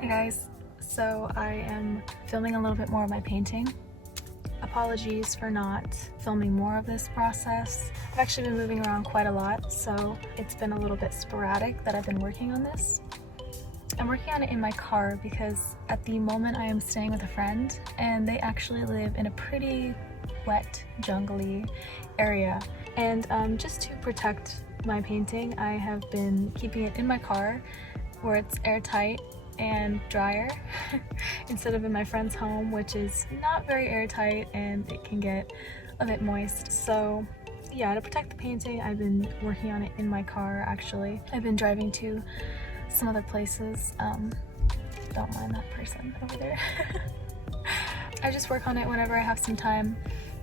Hey guys, so I am filming a little bit more of my painting. Apologies for not filming more of this process. I've actually been moving around quite a lot, so it's been a little bit sporadic that I've been working on this. I'm working on it in my car because at the moment I am staying with a friend and they actually live in a pretty wet, jungly area. And just to protect my painting, I have been keeping it in my car where it's airtight and drier instead of in my friend's home, which is not very airtight and it can get a bit moist. So yeah, to protect the painting, I've been working on it in my car actually. I've been driving to some other places. Don't mind that person over there. I just work on it whenever I have some time.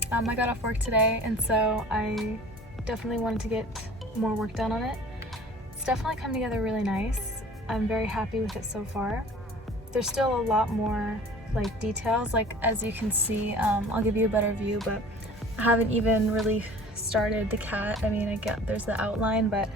I got off work today and so I definitely wanted to get more work done on it. It's definitely come together really nice. I'm very happy with it so far. There's still a lot more like details, like as you can see, I'll give you a better view, but I haven't even really started the cat. I mean, I get there's the outline, but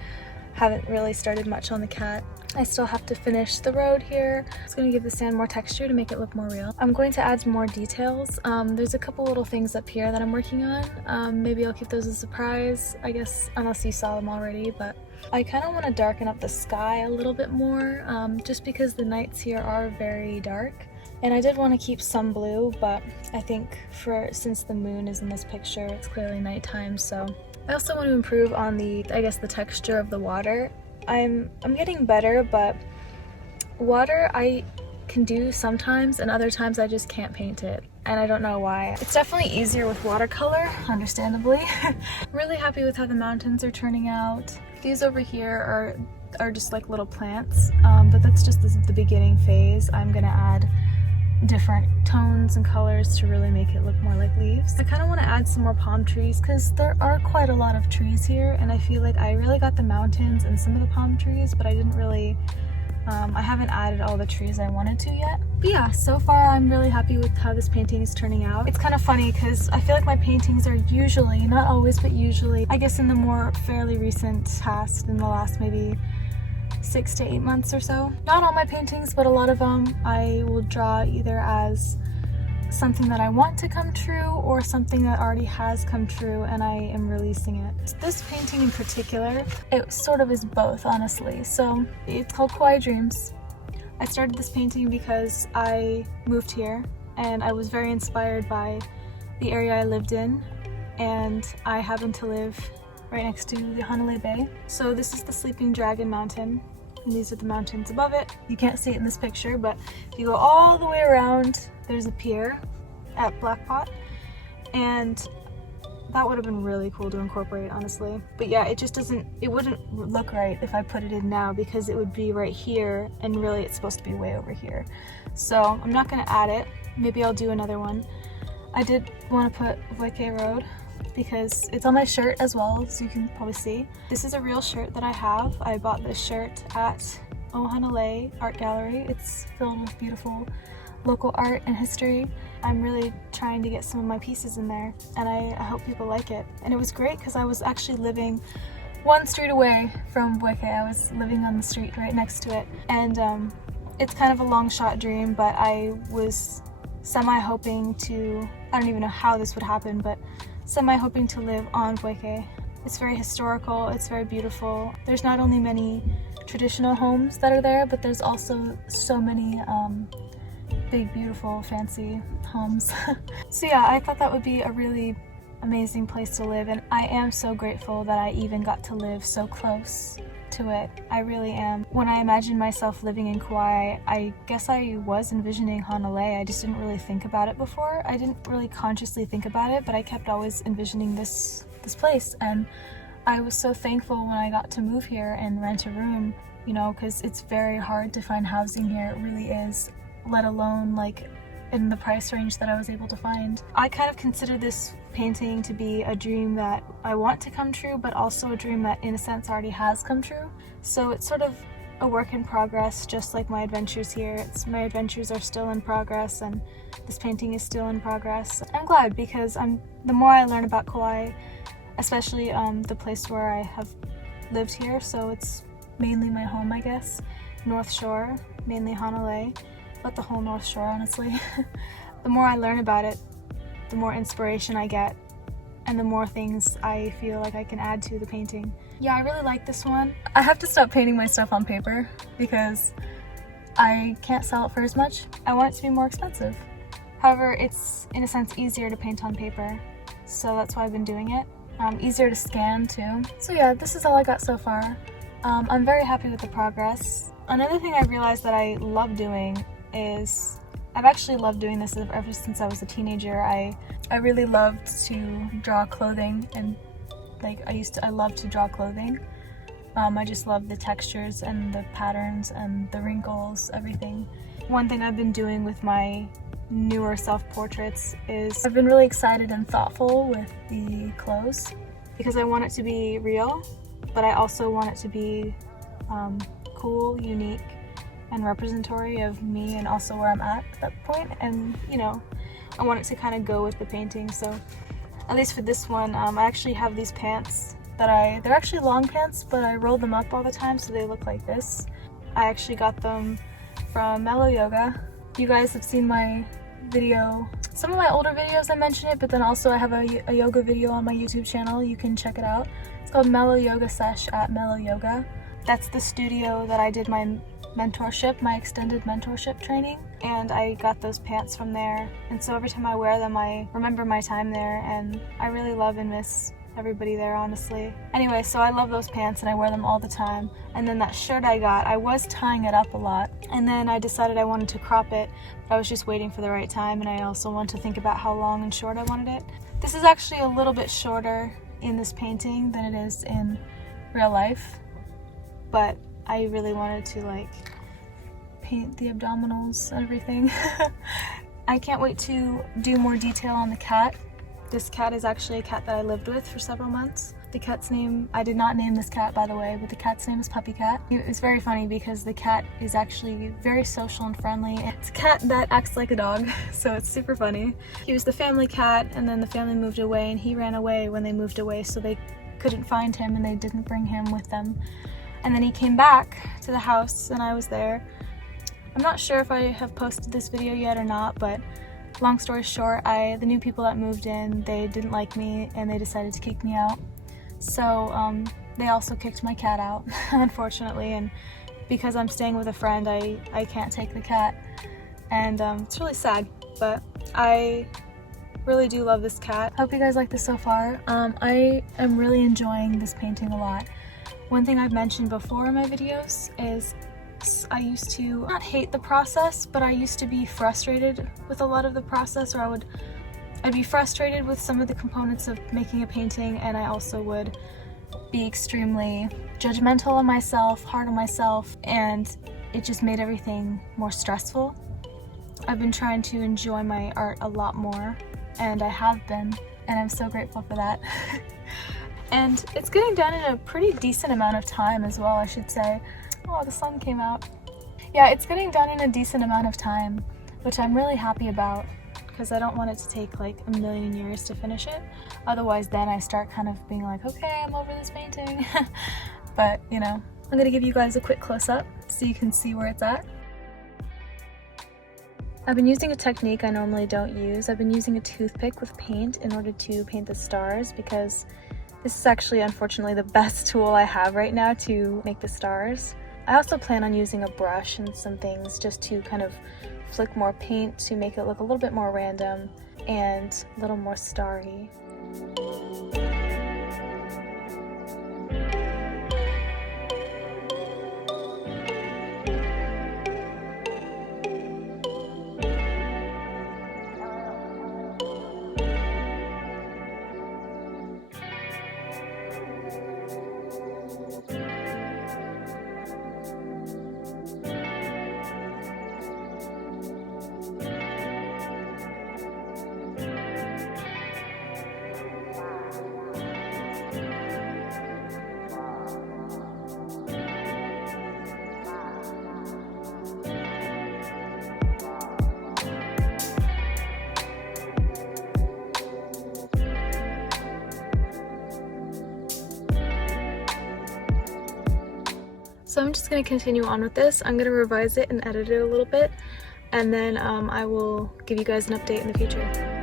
haven't really started much on the cat. I still have to finish the road here. It's going to give the sand more texture to make it look more real. I'm going to add more details. There's a couple little things up here that I'm working on. Maybe I'll keep those a surprise, I guess, unless you saw them already, but I kind of want to darken up the sky a little bit more, just because the nights here are very dark. And I did want to keep some blue, but I think since the moon is in this picture, it's clearly nighttime, so. I also want to improve on the texture of the water. I'm getting better, but water I can do sometimes and other times I just can't paint it, and I don't know why. It's definitely easier with watercolor, understandably. I'm really happy with how the mountains are turning out. These over here are just like little plants, but that's just the beginning phase. I'm gonna add different tones and colors to really make it look more like leaves. I kind of want to add some more palm trees because there are quite a lot of trees here, and I feel like I really got the mountains and some of the palm trees, but I didn't really I haven't added all the trees I wanted to yet. But yeah, so far I'm really happy with how this painting is turning out. It's kind of funny because I feel like my paintings are usually, not always, but usually, I guess in the more fairly recent past, in the last maybe 6 to 8 months or so. Not all my paintings, but a lot of them I will draw either as something that I want to come true or something that already has come true and I am releasing it. This painting in particular, it sort of is both, honestly. So it's called Kauai Dreams. I started this painting because I moved here and I was very inspired by the area I lived in, and I happen to live right next to the Honolulu Bay. So this is the Sleeping Dragon Mountain, and these are the mountains above it. You can't see it in this picture, but if you go all the way around, there's a pier at Blackpot, and that would have been really cool to incorporate, honestly. But yeah, it wouldn't look right if I put it in now because it would be right here, and really it's supposed to be way over here. So I'm not gonna add it. Maybe I'll do another one. I did want to put Waikei Road because it's on my shirt as well, as you can probably see. This is a real shirt that I have. I bought this shirt at Ohanalei Art Gallery. It's filled with beautiful local art and history. I'm really trying to get some of my pieces in there, and I hope people like it. And it was great because I was actually living one street away from Waikei. I was living on the street right next to it, and it's kind of a long shot dream, but I was semi-hoping to, I don't even know how this would happen, but semi-hoping to live on Waikei. It's very historical, it's very beautiful. There's not only many traditional homes that are there, but there's also so many big, beautiful, fancy homes. So yeah, I thought that would be a really amazing place to live, and I am so grateful that I even got to live so close to it. I really am. When I imagined myself living in Kauai, I guess I was envisioning Hanalei. I just didn't really think about it before. I didn't really consciously think about it, but I kept always envisioning this place, and I was so thankful when I got to move here and rent a room, you know, because it's very hard to find housing here. It really is, let alone like in the price range that I was able to find. I kind of consider this painting to be a dream that I want to come true, but also a dream that in a sense already has come true. So it's sort of a work in progress, just like my adventures here. My adventures are still in progress, and this painting is still in progress. I'm glad, because the more I learn about Kauai, especially the place where I have lived here, so it's mainly my home, I guess, North Shore, mainly Hanalei, but the whole North Shore, honestly. The more I learn about it, the more inspiration I get, and the more things I feel like I can add to the painting. Yeah, I really like this one. I have to stop painting my stuff on paper because I can't sell it for as much. I want it to be more expensive. However, it's in a sense easier to paint on paper, so that's why I've been doing it. Easier to scan too. So yeah, this is all I got so far. I'm very happy with the progress. Another thing I realized that I love doing is, I've actually loved doing this ever since I was a teenager. I really loved to draw clothing, and like I love to draw clothing. I just love the textures and the patterns and the wrinkles, everything. One thing I've been doing with my newer self-portraits is I've been really excited and thoughtful with the clothes, because I want it to be real, but I also want it to be cool, unique, and representatory of me and also where I'm at that point. And you know, I want it to kind of go with the painting. So at least for this one, I actually have these pants that they're actually long pants, but I roll them up all the time so they look like this. I actually got them from Mellow Yoga. You guys have seen my video, some of my older videos I mention it, but then also I have a yoga video on my YouTube channel. You can check it out. It's called Mellow Yoga Sesh at Mellow Yoga. That's the studio that I did my mentorship, my extended mentorship training, and I got those pants from there. And so every time I wear them, I remember my time there, and I really love and miss everybody there, honestly. Anyway, so I love those pants and I wear them all the time. And then that shirt I got, I was tying it up a lot, and then I decided I wanted to crop it, but I was just waiting for the right time, and I also wanted to think about how long and short I wanted it. This is actually a little bit shorter in this painting than it is in real life, but I really wanted to like paint the abdominals and everything. I can't wait to do more detail on the cat. This cat is actually a cat that I lived with for several months. The cat's name, I did not name this cat, by the way, but the cat's name is Puppy Cat. It's very funny because the cat is actually very social and friendly. It's a cat that acts like a dog, so it's super funny. He was the family cat, and then the family moved away, and he ran away when they moved away, so they couldn't find him and they didn't bring him with them. And then he came back to the house and I was there. I'm not sure if I have posted this video yet or not, but long story short, the new people that moved in, they didn't like me and they decided to kick me out. So they also kicked my cat out, unfortunately, and because I'm staying with a friend, I can't take the cat. And it's really sad, but I really do love this cat. Hope you guys like this so far. I am really enjoying this painting a lot. One thing I've mentioned before in my videos is I used to not hate the process, but I used to be frustrated with a lot of the process, or I'd be frustrated with some of the components of making a painting, and I also would be extremely judgmental on myself, hard on myself, and it just made everything more stressful. I've been trying to enjoy my art a lot more, and I have been, and I'm so grateful for that. And it's getting done in a pretty decent amount of time as well, I should say. Oh, the sun came out. Yeah, it's getting done in a decent amount of time, which I'm really happy about, because I don't want it to take like a million years to finish it. Otherwise then I start kind of being like, okay, I'm over this painting. But, you know, I'm gonna give you guys a quick close-up so you can see where it's at. I've been using a technique I normally don't use. I've been using a toothpick with paint in order to paint the stars, because this is actually, unfortunately, the best tool I have right now to make the stars. I also plan on using a brush and some things just to kind of flick more paint to make it look a little bit more random and a little more starry. So I'm just going to continue on with this. I'm going to revise it and edit it a little bit, and then I will give you guys an update in the future.